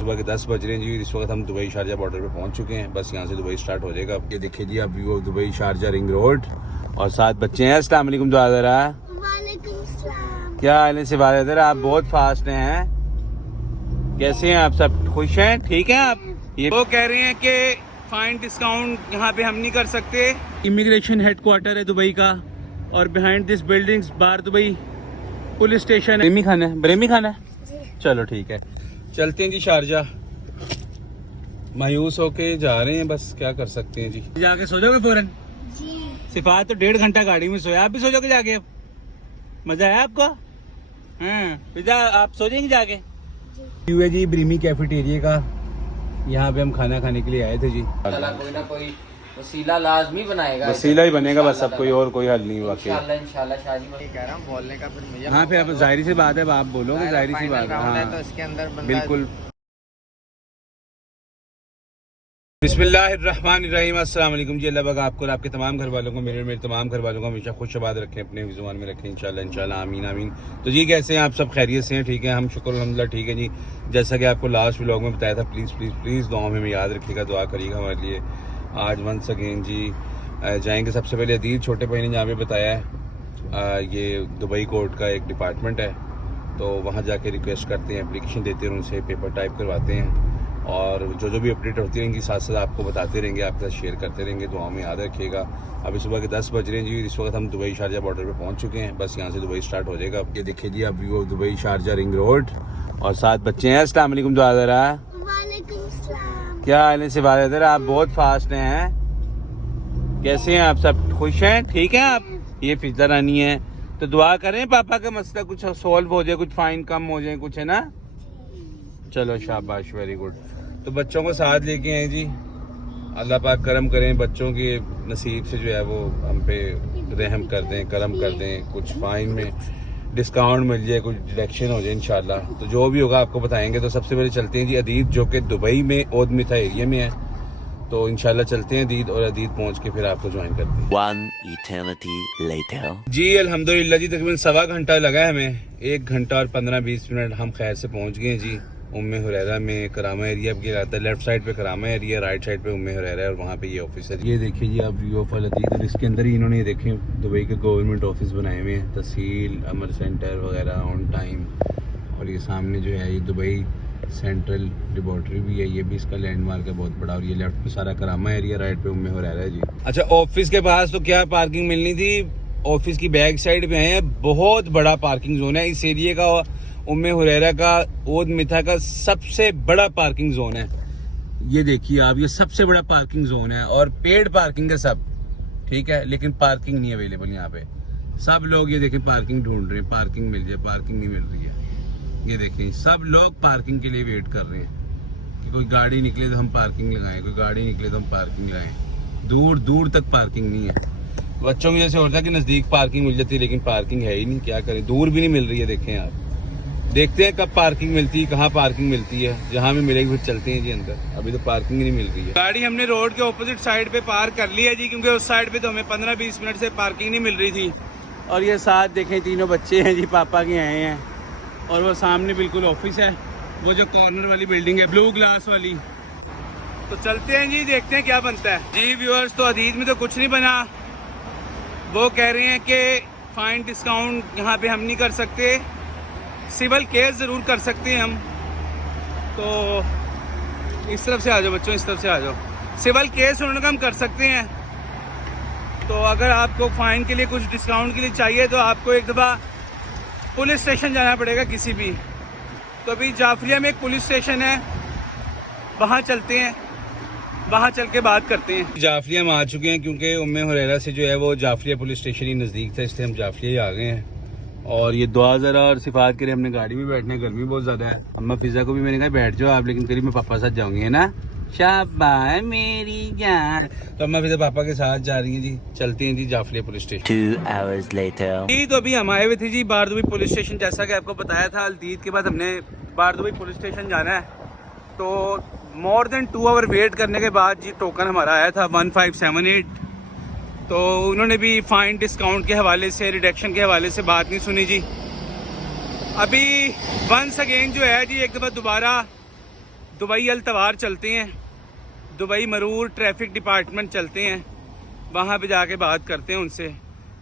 सुबह के 10 बज रहे हैं जी। इस वक्त हम दुबई शारजा बॉर्डर पे पहुंच चुके हैं। बस यहाँ से दुबई स्टार्ट हो जाएगा। ये देखिए जी आप view of Dubai Sharjah ring road और 7 बच्चे हैं। अस्सलाम वालेकुम दुआज़रा। क्या हाल है सिवादर? आप बहुत फास्ट हैं। कैसे हैं आप? सब खुश हैं? ठीक है आप? ये वो कह रहे हैं कि फाइन डिस्काउंट यहाँ पे हम नहीं कर सकते। इमिग्रेशन हेडक्वार्टर है दुबई का और behind this buildings bar Dubai police station है। ब्रेमी खाना है। चलो ठीक है, चलते हैं जी शारजा। मायूस होके जा रहे हैं, बस क्या कर सकते हैं जी। जाके सो जाओगे फौरन? सिफात तो 1.5 घंटा गाड़ी में सोया, आप भी सो जाओगे जाके? अब मजा आया आपको? हाँ पिज़्ज़ा आप सो जाएंगे जाके? है जी ब्रीमी कैफेटेरिया का, यहाँ पे हम खाना खाने के लिए आए थे जी। कोई ना कोई वसीला लाजमी बनाएगा, वसीला ही बनेगा बस, अब कोई और कोई हल नहीं वाकई। इंशाल्लाह शादी में कह रहा हूँ बोलने का फिर मुझे। हाँ फिर अब जाहिर सी बात है, आप बोलोगे जाहिर सी बात है। हाँ तो इसके अंदर बिल्कुल। बिस्मिल्लाहिर्रहमानिर्रहीम। अस्सलाम वालेकुम जी। अल्लाह पाक आपको और आपके तमाम घर वालों को, मेरे तमाम घर वालों को हमेशा खुशआबाद रखें, अपने जुबान में रखें इंशाल्लाह आमीन आमीन। तो जी कैसे हैं आप? सब खैरियत से हैं? ठीक है, हम शुक्र अल्हम्दुलिल्लाह ठीक है जी। जैसा कि आपको लास्ट व्लॉग में बताया था, प्लीज़ प्लीज़ प्लीज़ दुआ में याद रखिएगा, दुआ करिएगा हमारे लिए। आज वंस अगेन जी जाएंगे। सबसे पहले अदील छोटे भाई ने जहाँ पे बताया है ये दुबई कोर्ट का एक डिपार्टमेंट है, तो वहाँ जाके रिक्वेस्ट करते हैं, एप्लीकेशन देते हैं, उनसे पेपर टाइप करवाते हैं और जो भी अपडेट होती रहेंगी साथ साथ आपको बताते रहेंगे, आपके साथ शेयर करते रहेंगे। दुआ में याद रखिएगा। अभी सुबह के 10 बज रहे हैं जी। इस वक्त हम दुबई शारजा बॉर्डर पे पहुंच चुके हैं। बस यहाँ से दुबई स्टार्ट हो जाएगा। ये देखिए जी आप view of Dubai Sharjah ring road और 7 बच्चे हैं। अस्सलाम वालेकुम दुआज़रा। क्या हाल है सिवादर? आप बहुत फास्ट हैं। कैसे हैं आप? सब खुश हैं? ठीक है आप? ये फिजा रानी है, तो दुआ करें पापा का मसला कुछ सॉल्व हो जाए, कुछ फाइन कम हो जाए, कुछ है ना। चलो शाबाश, वेरी गुड। तो बच्चों को साथ लेके आए जी। अल्लाह पाक करम करें, बच्चों के नसीब से जो है वो हम पे रहम कर दें, करम कर दें, कुछ फाइन में डिस्काउंट मिल जाए, कुछ डिडक्शन हो जाए इंशाल्लाह। तो जो भी होगा आपको बताएंगे। तो सबसे पहले चलते हैं जी अदीद, जो कि दुबई में ओद मिथा एरिया में है। तो इंशाल्लाह चलते हैं अदीद, और अदीद पहुंच के फिर आपको ज्वाइन करते हैं। 1 eternity later. जी अल्हम्दुलिल्लाह जी, तकरीबन सवा घंटा लगा है हमें। 1 घंटा और 15-20 मिनट हम खैर से पहुंच गए हैं जी। उम्मे हुरैरा में करामा एरिया के आता है, लेफ्ट साइड पे करामा एरिया, राइट साइड पे उम्मे हुरैरा है और वहाँ पे ये ऑफिस है। ये देखिए जी आप व्यू ऑफ अदीद, और इसके अंदर ही इन्होंने देखे दुबई के गवर्नमेंट ऑफिस बनाए हुए हैं, तहसील, अमर सेंटर वगैरह ऑन टाइम। और ये सामने जो है ये दुबई सेंट्रल लेबॉर्ट्री भी है, ये भी इसका लैंडमार्क है बहुत बड़ा। और ये लेफ्ट पे सारा करामा एरिया, राइट पे उम्मे हुरैरा है जी। अच्छा, ऑफिस के पास तो क्या पार्किंग मिलनी थी, ऑफिस की बैक साइड पे है, बहुत बड़ा पार्किंग जोन है। इस एरिया का, उम्मे हुरैरा का, ओद मिथा का सबसे बड़ा पार्किंग जोन है। ये देखिए आप, ये सबसे बड़ा पार्किंग जोन है और पेड पार्किंग है सब, ठीक है, लेकिन पार्किंग नहीं अवेलेबल यहाँ पे। सब लोग ये देखें पार्किंग ढूंढ रहे हैं, पार्किंग मिल जाए, पार्किंग नहीं मिल रही है। ये देखें सब लोग पार्किंग के लिए वेट कर रहे हैं कि कोई गाड़ी निकले तो हम पार्किंग लगाएं, कोई गाड़ी निकले तो हम पार्किंग लगाएं। दूर दूर तक पार्किंग नहीं है। बच्चों की जैसे होता है कि नज़दीक पार्किंग मिल जाती है, लेकिन पार्किंग है ही नहीं। क्या करें, दूर भी नहीं मिल रही है। देखें आप, देखते हैं कब पार्किंग मिलती है, कहाँ पार्किंग मिलती है। जहाँ भी मिलेगी फिर चलते हैं जी अंदर। अभी तो पार्किंग नहीं मिल रही है। गाड़ी हमने रोड के ऑपोजिट साइड पे पार्क कर ली है जी, क्योंकि उस साइड पे तो हमें 15-20 मिनट से पार्किंग नहीं मिल रही थी। और ये साथ देखें तीनों बच्चे हैं जी, पापा के आए हैं। और वो सामने बिल्कुल ऑफिस है, वो जो कॉर्नर वाली बिल्डिंग है ब्लू ग्लास वाली। तो चलते हैं जी, देखते हैं क्या बनता है जी। व्यूअर्स, तो अदीद में तो कुछ नहीं बना। वो कह रहे हैं कि फाइन डिस्काउंट यहाँ पे हम नहीं कर सकते, सिविल केस ज़रूर कर सकते हैं हम। तो इस तरफ से आ जाओ बच्चों, इस तरफ से आ जाओ। सिविल केस उन्होंने कहा हम कर सकते हैं। तो अगर आपको फ़ाइन के लिए कुछ डिस्काउंट के लिए चाहिए तो आपको एक दफ़ा पुलिस स्टेशन जाना पड़ेगा किसी भी। तो अभी जाफरिया में एक पुलिस स्टेशन है, वहाँ चलते हैं, वहाँ चल के बात करते हैं। जाफरिया में आ चुके हैं, क्योंकि उम्मे हुरैरा से जो है वो जाफरिया पुलिस स्टेशन ही नज़दीक था, इसलिए हम जाफरिया ही आ गए हैं। और ये दुआ ज़रा और सिफात के लिए हमने गाड़ी में बैठने, गर्मी बहुत ज़्यादा है। अम्मा फिजा को भी मैंने कहा बैठ जाओ आप, लेकिन करीब मैं पापा साथ जाऊँगी, है ना। शाबाश मेरी जान। तो अम्मा फिजा पापा के साथ जा रही हैं जी। चलते हैं जी Jafiliya police station. 2 hours later. जी तो अभी हम आए हुए थे जी बारदुबई पुलिस स्टेशन, जैसा कि आपको बताया था। अदीद के बाद हमने बारदुबई पुलिस स्टेशन जाना है। तो मोर देन 2 आवर वेट करने के बाद जी टोकन हमारा आया था 1578। तो उन्होंने भी फाइन डिस्काउंट के हवाले से, रिडक्शन के हवाले से बात नहीं सुनी जी। अभी वंस अगेन जो है जी एक दफ़ा दोबारा दुबई अल-तवार चलते हैं, दुबई मरूर ट्रैफिक डिपार्टमेंट चलते हैं, वहाँ पे जाके बात करते हैं उनसे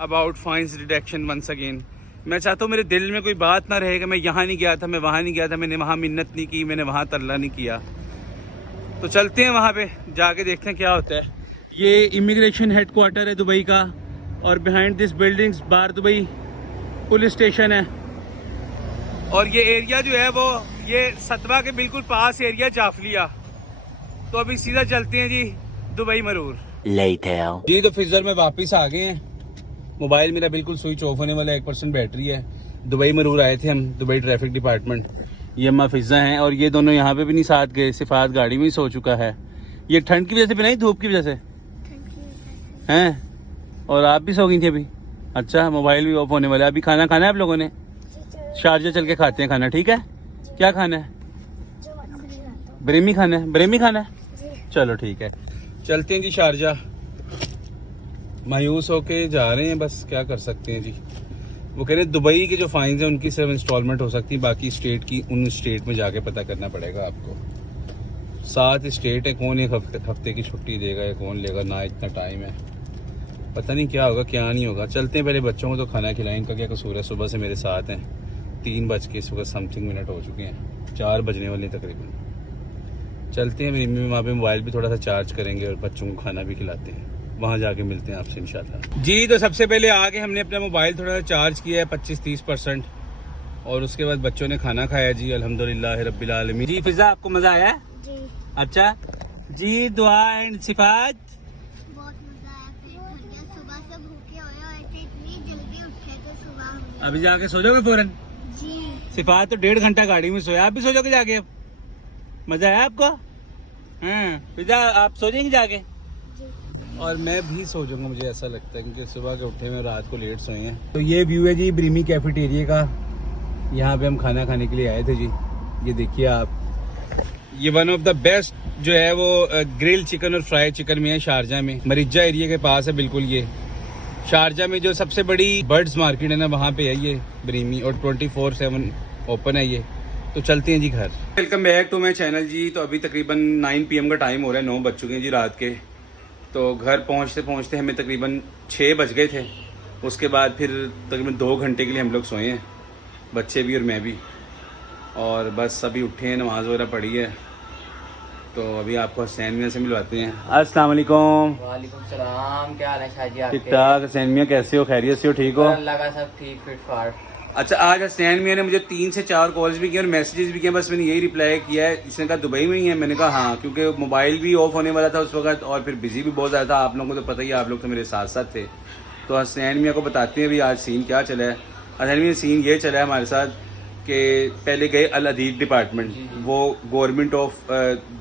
about fines deduction once again. मैं चाहता हूँ मेरे दिल में कोई बात ना रहेगा, मैं यहाँ नहीं गया था, मैं वहाँ नहीं गया था, मैंने वहाँ मिन्नत नहीं की, मैंने वहाँ तरला नहीं किया। तो चलते हैं वहाँ पे जाके देखते हैं क्या होता है। ये इमिग्रेशन हेडक्वार्टर है दुबई का, और behind this buildings bar Dubai police station है। और ये एरिया जो है वो ये सतवा के बिल्कुल पास एरिया जाफलिया। तो अभी सीधा चलते हैं जी दुबई मरूर। Later. जी तो फिजर में वापस आ गए हैं। मोबाइल मेरा बिल्कुल स्विच ऑफ होने वाला है, 1% बैटरी है। दुबई मरूर आए थे हम, दुबई ट्रैफिक डिपार्टमेंट। ये अम्मा फिजा हैं, और ये दोनों यहाँ पे भी नहीं साथ गए, सिफात गाड़ी में ही सो चुका है। ये ठंड की वजह से भी नहीं, धूप की वजह से हैं। और आप भी सो गई थी अभी? अच्छा, मोबाइल भी ऑफ होने वाला है। अभी खाना खाना है आप लोगों ने? शारजा चल के खाते हैं खाना, ठीक है? क्या खाना है? ब्रेमी खाना है? ब्रेमी खाना है, चलो ठीक है, चलते हैं जी शारजा। मायूस होके जा रहे हैं, बस क्या कर सकते हैं जी। वो कह रहे हैं दुबई के जो फाइन्स हैं उनकी सिर्फ इंस्टॉलमेंट हो सकती है, बाकी स्टेट की उन स्टेट में जाके पता करना पड़ेगा आपको। 7 स्टेट है, कौन एक हफ्ते की छुट्टी देगा या कौन लेगा, ना इतना टाइम है, पता नहीं क्या होगा क्या नहीं होगा। चलते हैं, पहले बच्चों को तो खाना खिलाएं, इनका क्या कसूर है, सुबह से मेरे साथ हैं। 3 बज के इस वक्त समथिंग मिनट हो चुके हैं, 4 बजने वाले तकरीबन। चलते हैं, मेरी वहाँ पे मोबाइल भी थोड़ा सा चार्ज करेंगे और बच्चों को खाना भी खिलाते हैं, वहाँ जाके मिलते हैं आपसे इंशाल्लाह। जी तो सबसे पहले आके हमने अपना मोबाइल थोड़ा सा चार्ज किया है 25-30%, और उसके बाद बच्चों ने खाना खाया जी, अल्हम्दुलिल्लाह रब्बिल आलमीन। जी फिजा, आपको मजा आया जी? अच्छा जी, दुआ एंड सिफात। बहुत मजा आया, पेट भर गया, सुबह से भूखे हुए थे, इतनी जल्दी उठे तो सुबह। अभी जाके सो जाओगे फौरन? जी। सिफात तो 1.5 घंटा गाड़ी में सोया, आप भी सो जाओगे जाके? अब मजा आया आपको? हाँ फिजा, आप सो जाएंगे जाके? और मैं भी सो जाऊंगा, मुझे ऐसा लगता है, क्योंकि सुबह के उठे में रात को लेट सोए हैं। तो ये व्यू है जी ब्रीमी कैफेटेरिया का, यहाँ पे हम खाना खाने के लिए आए थे जी। ये देखिए आप, ये वन ऑफ द बेस्ट जो है वो ग्रिल चिकन और फ्राई चिकन में है शारजा में, मरिजा एरिया के पास है बिल्कुल। ये शारजा में जो सबसे बड़ी बर्ड्स मार्केट है ना, वहाँ पे है ये ब्रीमी, और 24/7 ओपन है ये। तो चलते हैं जी घर। Welcome back to my channel जी। तो अभी तकरीबन 9 PM का टाइम हो रहा है, 9 बज चुके हैं जी रात के। तो घर पहुंचते पहुंचते हमें तकरीबन 6 बज गए थे। उसके बाद फिर तकरीबन 2 घंटे के लिए हम लोग सोए हैं, बच्चे भी और मैं भी। और बस अभी उठे हैं, नमाज वगैरह पढ़ी है। तो अभी आपको हसैन मियाँ से मिलवाते हैं। अस्सलाम वालेकुम। वालेकुम सलाम, क्या हाल है शाहजी आपके? ठीक ठाक। हसैन मियाँ कैसे हो, खैरियत से हो, ठीक हो? अल्लाह का सब ठीक, फिट फाट। अच्छा, आज हसैन मियाँ ने मुझे 3 से 4 कॉल्स भी किए और मैसेजेस भी किए, बस मैंने यही रिप्लाई किया है। इसने कहा दुबई में ही है, मैंने कहा हाँ, क्योंकि मोबाइल भी ऑफ होने वाला था उस वक्त, और फिर बिजी भी बहुत ज़्यादा था। आप लोगों को तो पता ही है, आप लोग तो मेरे साथ साथ थे। तो हसैन मियाँ को बताते हैं अभी आज सीन क्या चला है। हसैन मियाँ, सीन ये चला है हमारे साथ कि पहले गए अल अदीद डिपार्टमेंट, वो गवर्नमेंट ऑफ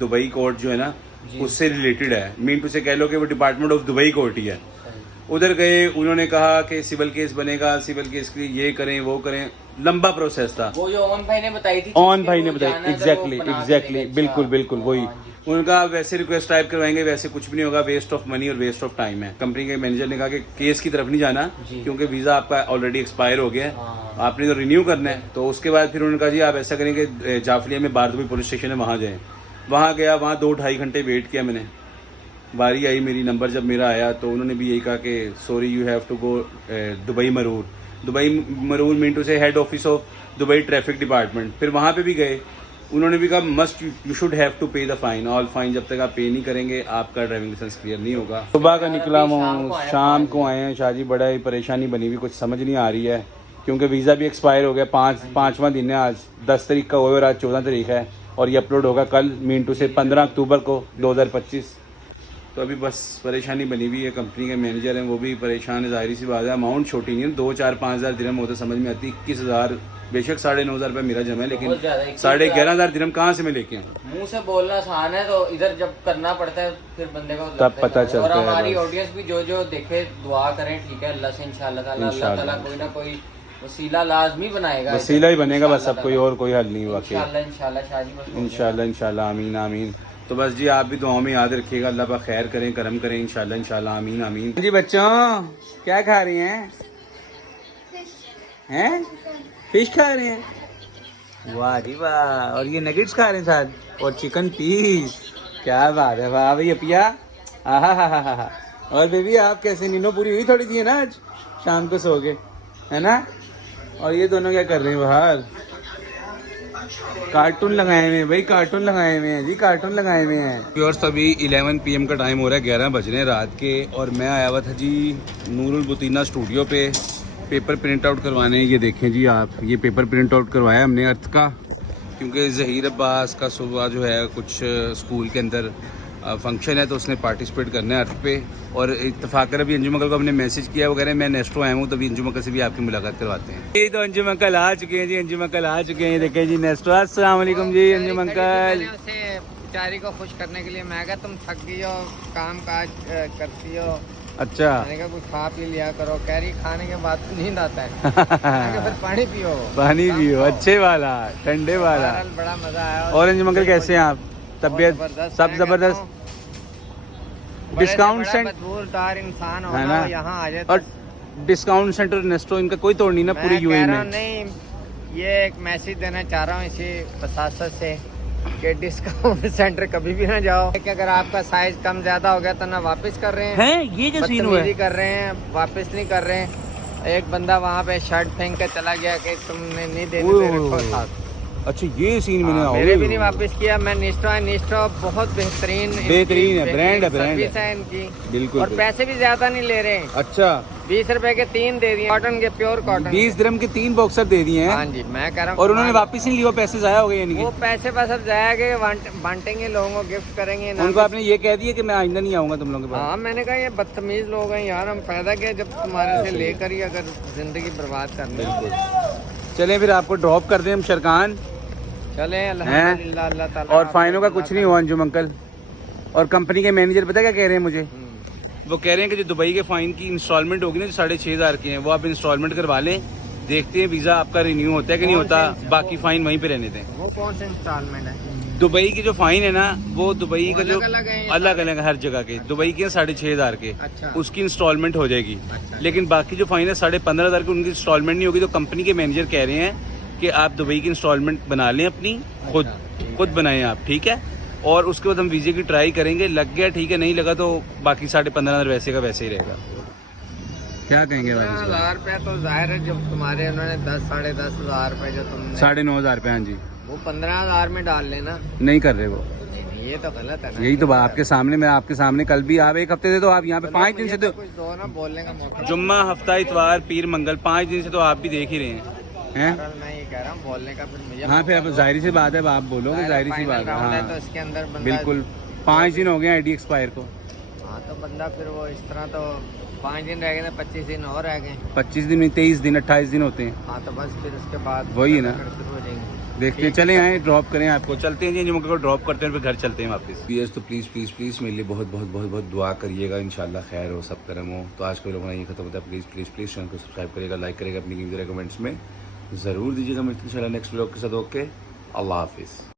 दुबई कोर्ट जो है ना, उससे रिलेटेड है। मीन टू से कह लो कि वो डिपार्टमेंट ऑफ दुबई कोर्ट ही है। उधर गए, उन्होंने कहा कि सिविल केस बनेगा, सिविल केस के लिए ये करें वो करें, लंबा प्रोसेस था। वो जो ओन भाई ने बताई थी, ऑन भाई ने बताई, एग्जैक्टली बिल्कुल बिल्कुल वही। उनका वैसे रिक्वेस्ट टाइप करवाएंगे, वैसे कुछ भी नहीं होगा, वेस्ट ऑफ मनी और वेस्ट ऑफ टाइम है। कंपनी के मैनेजर ने कहा कि केस की तरफ नहीं जाना, क्योंकि वीजा आपका ऑलरेडी एक्सपायर हो गया है, आपने तो रिन्यू करना है। तो उसके बाद फिर उन्होंने कहा जी आप ऐसा करें कि जाफलिया में बारदुबई पुलिस स्टेशन है, वहाँ जाएं। वहाँ गया, वहाँ 2-2.5 घंटे वेट किया मैंने। बारी आई मेरी, नंबर जब मेरा आया तो उन्होंने भी यही कहा कि sorry you have to go Dubai Muroor. Dubai Muroor mean to से head office of Dubai traffic department. फिर वहाँ पे भी गए, उन्होंने भी कहा must you should have to pay the fine, all fine, जब तक आप पे नहीं करेंगे आपका ड्राइविंग लाइसेंस क्लियर नहीं होगा। सुबह का निकला हूँ, शाम को आए हैं शाहजी, बड़ा ही परेशानी बनी हुई, कुछ समझ नहीं आ रही है, क्योंकि वीज़ा भी एक्सपायर हो गया। 5वां दिन है आज, 10 तारीख का हुआ और आज 14 तारीख है, और ये अपलोड होगा कल मीन टू से 15 अक्टूबर को 2025। तो अभी बस परेशानी बनी हुई है। कंपनी के मैनेजर हैं वो भी परेशान है, जाहिर सी बात है। अमाउंट छोटी नहीं है, 2, 4, 5 हज़ार दिरहम होता समझ में आती। 21,000 बेशक 9,500 रुपये मेरा जमा है, लेकिन 11,500 दिरहम कहाँ से मैं लेके आऊँ? मुंह से बोलना आसान है, तो इधर जब करना पड़ता है फिर बंदे को तब पता चलता है। और हमारी ऑडियंस भी जो देखे दुआ करें, ठीक है, अल्लाह से इंशाल्लाह अल्लाह ताला कोई ना कोई वसीला लाजमी बनाएगा, वसीला ही बनेगा बस, अब कोई और कोई हल नहीं हुआ। इंशाल्लाह आमीन आमीन। तो बस जी आप भी दुआओं में याद रखिएगा, अल्लाह पाक खैर करें, करम करें, इंशाल्लाह आमीन आमीन। जी बच्चों, क्या खा रही हैं? हैं? फिश खा रहे हैं? वाह जी वाह। और ये नगेट्स खा रहे हैं साथ? और चिकन पीस, क्या बात है, वाह भाई अपिया, आहा। और बेबी आप कैसे, नींद पूरी हुई थोड़ी सी है ना, आज शाम को सो गए है ना। और ये दोनों क्या कर रहे हैं बाहर, कार्टून लगाए हुए हैं भाई, कार्टून लगाए हुए हैं जी, कार्टून लगाए हुए हैं। और सभी 11 PM का टाइम हो रहा है, 11 बज रहे हैं रात के, और मैं आया हुआ था जी नूरुल बुतीना स्टूडियो पे पेपर प्रिंट आउट करवाने। ये देखें जी आप, ये पेपर प्रिंट आउट करवाया हमने अर्थ का, क्योंकि ज़हीर अब्बास का सुबह जो है कुछ स्कूल के अंदर फंक्शन है, तो उसने पार्टिसिपेट करना है अर्थ पे। और इत्तफाकर अभी अंजुम अंकल को हमने मैसेज किया वगैरह, मैं नेस्टो आया हूँ, तभी अंजुम अंकल से भी आपकी मुलाकात करवाते हैं। ये तो अंजुम अंकल आ चुके हैं जी, अंजुम अंकल आ चुके हैं, देखें जी नेस्टो। अस्सलाम वालेकुम जी अंजुम अंकल। उसे बेचारी को खुश करने के लिए मैं कहा तुम थक गई हो, काम काज करती हो, अच्छा मैंने कहा कुछ खा पी लिया करो। कह रही खाने के बाद तो नींद आता है। मैंने कहा फिर पानी पियो, पानी पियो, अच्छे वाला, ठंडे वाला। बहरहाल बड़ा मजा आया। और अंजुम अंकल कैसे हैं आप, तबीयत सब जबरदस्त? डिस्काउंट सेंटर मजबूरदार इंसान है होना ना? यहाँ आ जाए और डिस्काउंट सेंटर नेस्टो इनका कोई तोड़ नहीं ना पूरे यूएई में। नहीं, ये एक मैसेज देना चाह रहा हूँ इसी प्रशासन से कि डिस्काउंट सेंटर कभी भी ना जाओ, कि अगर आपका साइज कम ज्यादा हो गया तो ना वापस कर रहे हैं, ये जो सीन हुआ है, कर रहे हैं, वापस नहीं कर रहे हैं। एक बंदा वहाँ पे शर्ट फेंक के चला गया कि तुमने नहीं देनी, दे रखो साथ। अच्छा ये सीन मैंने मेरे भी नहीं वापस किया। मैं निस्टो बहुत बेहतरीन है, ब्रांड है, सर्विस है इनकी, बिल्कुल। और पैसे भी ज्यादा नहीं ले रहे हैं। अच्छा 20 रुपए के 3 दे दिए, कॉटन के, प्योर कॉटन। 20 दिरहम के 3 बॉक्सर दे दिए हैं। हाँ जी, मैं कह रहा हूँ। और उन्होंने वापस नहीं लिया, पैसे जाया हो गए यानी वो पैसे बस अब जाएंगे, बांटेंगे, लोगों को गिफ्ट करेंगे। उनको आपने ये कह दिया कि मैं आइंदा नहीं आऊंगा तुम लोगों के पास? हाँ, मैंने कहा ये बदतमीज लोग हैं यार, हम फायदा क्या जब तुम्हारे से लेकर ही अगर जिंदगी बर्बाद करनी है। चलें फिर आपको ड्रॉप कर दें हम शरकान, चले अल्हम्दुलिल्लाह, अल्लाह ताला। और फाइनों का कुछ नहीं हुआ अंजुम अंकल। और कंपनी के मैनेजर पता क्या कह रहे हैं मुझे, वो कह रहे हैं कि जो दुबई के फाइन की इंस्टॉलमेंट होगी ना, जो 6,500 की है, वो आप इंस्टॉलमेंट करवा लें, देखते हैं वीजा आपका रिन्यू होता है कि नहीं होता, बाकी फाइन वहीं पे रहने दें। वो कौन सा इंस्टॉलमेंट है? दुबई की जो फाइन है ना, वो दुबई का जो अलग-अलग हैं, अलग अलग हर जगह के, दुबई के 6,500 के, अच्छा। उसकी इंस्टॉलमेंट हो जाएगी। अच्छा। लेकिन बाकी जो फाइन है 15,500 की, उनकी इंस्टॉलमेंट नहीं होगी। तो कंपनी के मैनेजर कह रहे हैं कि आप दुबई की इंस्टॉलमेंट बना लें अपनी, खुद बनाएं आप, ठीक है। और उसके बाद हम वीजे की ट्राई करेंगे, लग गया ठीक है, नहीं लगा तो बाकी 15,500 वैसे का वैसे ही रहेगा। क्या कहेंगे? 15,000 रुपया तो जाहिर है, जब तुम्हारे उन्होंने 10-10,500 रुपए जो तुमने 9,500 रुपये, हाँ जी, वो 15,000 में डाल लेना। नहीं कर रहे वो, ये तो गलत है ना। यही तो बात आपके सामने, मैं आपके सामने कल भी, आप एक हफ्ते से तो आप यहाँ पे 5 दिन से तो, कुछ दो ना बोलने का मौका। जुम्मा, हफ्ता, इतवार, पीर, मंगल, 5 दिन से तो आप भी देख ही रहे हैं। मैं ये कह रहा हूँ बोलने का फिर मुझे। हाँ फिर अब जाहिर सी बात है, आप बोलोगे, जाहिर सी बात है। हाँ तो इसके अंदर बंदा, बिल्कुल 5 दिन हो गए आईडी एक्सपायर को। हाँ तो बंदा फिर वो इस तरह तो 5 दिन रह गए, 25 दिन और रह गए। 25 दिन में 23 दिन 28 दिन होते हैं। हाँ तो बस फिर उसके बाद वही है ना, शुरू हो जाएंगे। देखते हैं, चले आए ड्रॉप करें आपको, चलते हैं जी, को ड्रॉप करते हैं, फिर घर चलते हैं वापस। प्लीज़ तो प्लीज़ मेरे लिए बहुत बहुत बहुत बहुत दुआ करिएगा, इंशाल्लाह खैर हो, सब करम हो। तो आज के लोगों ने ये खत्म होता है। प्लीज़ चैनल को सब्सक्राइब करेगा, लाइक करेगा, अपनी न्यूज़ कमेंट्स में ज़रूर दीजिएगा। मिलते हैं इंशाल्लाह नेक्स्ट व्लॉग के साथ। ओके, अल्लाह हाफिज़।